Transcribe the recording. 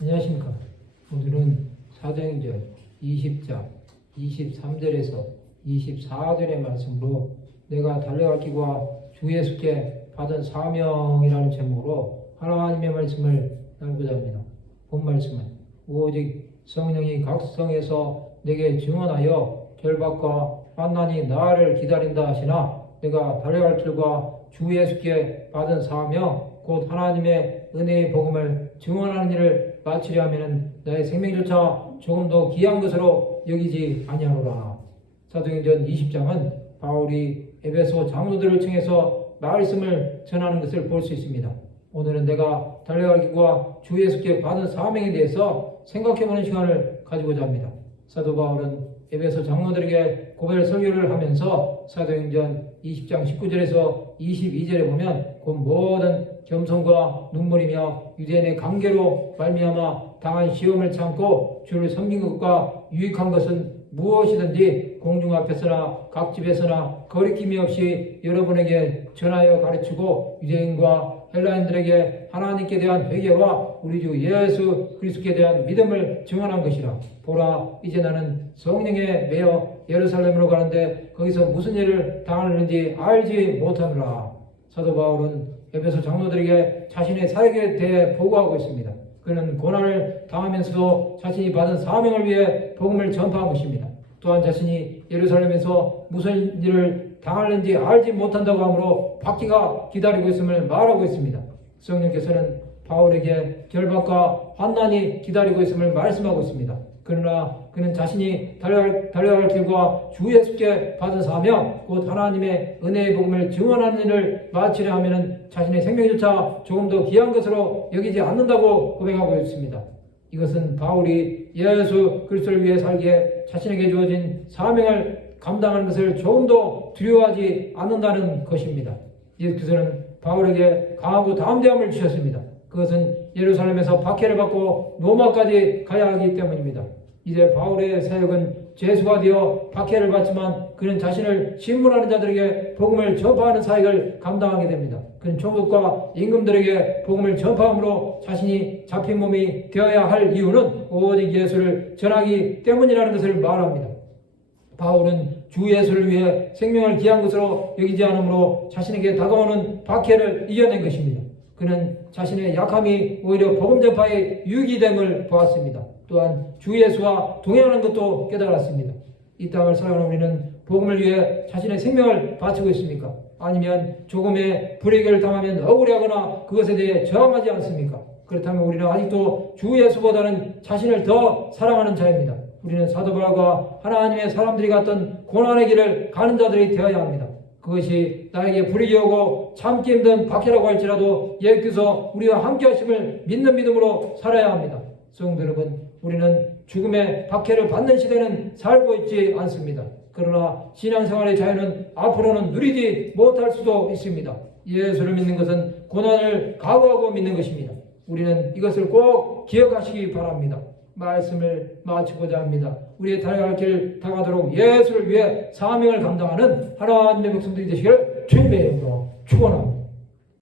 안녕하십니까. 오늘은 사도행전 20장 23절에서 24절의 말씀으로 내가 달려갈 길과 주 예수께 받은 사명이라는 제목으로 하나님의 말씀을 나누고자 합니다. 본 말씀은 오직 성령이 각 성에서 내게 증언하여 결박과 환난이 나를 기다린다 하시나 내가 달려갈 길과 주 예수께 받은 사명 곧 하나님의 은혜의 복음을 증언하는 일을 마치려 하면 나의 생명조차 조금 더 귀한 것으로 여기지 아니하노라. 사도행전 20장은 바울이 에베소 장로들을 청해서 말씀을 전하는 것을 볼 수 있습니다. 오늘은 내가 달려갈 길과 주 예수께 받은 사명에 대해서 생각해보는 시간을 가지고자 합니다. 사도 바울은 에베소 장로들에게 고별 설교를 하면서 사도행전 20장 19절에서 22절에 보면 곧 모든 겸손과 눈물이며 유대인의 관계로 말미암아 당한 시험을 참고 주를 섬긴 것과 유익한 것은 무엇이든지 공중 앞에서나 각 집에서나 거리낌이 없이 여러분에게 전하여 가르치고 유대인과 헬라인들에게 하나님께 대한 회개와 우리 주 예수 그리스도께 대한 믿음을 증언한 것이라. 보라, 이제 나는 성령에 매여 예루살렘으로 가는데 거기서 무슨 일을 당하는지 알지 못하노라. 사도 바울은 에베소 장로들에게 자신의 사역에 대해 보고하고 있습니다. 그는 고난을 당하면서도 자신이 받은 사명을 위해 복음을 전파한 것입니다. 또한 자신이 예루살렘에서 무슨 일을 당하는지 알지 못한다고 하므로 박해가 기다리고 있음을 말하고 있습니다. 성령께서는 바울에게 결박과 환난이 기다리고 있음을 말씀하고 있습니다. 그러나 그는 자신이 달려갈 길과 주 예수께 받은 사명 곧 하나님의 은혜의 복음을 증언하는 일을 마치려 하면 자신의 생명조차 조금 더 귀한 것으로 여기지 않는다고 고백하고 있습니다. 이것은 바울이 예수 그리스도를 위해 살기에 자신에게 주어진 사명을 감당하는 것을 조금 더 두려워하지 않는다는 것입니다. 예수께서는 바울에게 강하고 담대함을 주셨습니다. 그것은 예루살렘에서 박해를 받고 로마까지 가야 하기 때문입니다. 이제 바울의 사역은 죄수가 되어 박해를 받지만 그는 자신을 신문하는 자들에게 복음을 전파하는 사역을 감당하게 됩니다. 그는 총독과 임금들에게 복음을 전파함으로 자신이 잡힌 몸이 되어야 할 이유는 오직 예수를 전하기 때문이라는 것을 말합니다. 바울은 주 예수를 위해 생명을 기한 것으로 여기지 않으므로 자신에게 다가오는 박해를 이겨낸 것입니다. 그는 자신의 약함이 오히려 복음 전파에 유익이 됨을 보았습니다. 또한 주 예수와 동행하는 것도 깨달았습니다. 이 땅을 살아가는 우리는 복음을 위해 자신의 생명을 바치고 있습니까? 아니면 조금의 불의를 당하면 억울해하거나 그것에 대해 저항하지 않습니까? 그렇다면 우리는 아직도 주 예수보다는 자신을 더 사랑하는 자입니다. 우리는 사도 바울과 하나님의 사람들이 갔던 고난의 길을 가는 자들이 되어야 합니다. 그것이 나에게 불이익이 오고 참기 힘든 박해라고 할지라도 예수께서 우리와 함께 하심을 믿는 믿음으로 살아야 합니다. 성도 여러분, 우리는 죽음의 박해를 받는 시대는 살고 있지 않습니다. 그러나 신앙생활의 자유는 앞으로는 누리지 못할 수도 있습니다. 예수를 믿는 것은 고난을 각오하고 믿는 것입니다. 우리는 이것을 꼭 기억하시기 바랍니다. 말씀을 마치고자 합니다. 우리의 달려갈 길 다가도록 예수를 위해 사명을 감당하는 하나님의 백성들이 되시기를 주님의 이름으로 축원합니다.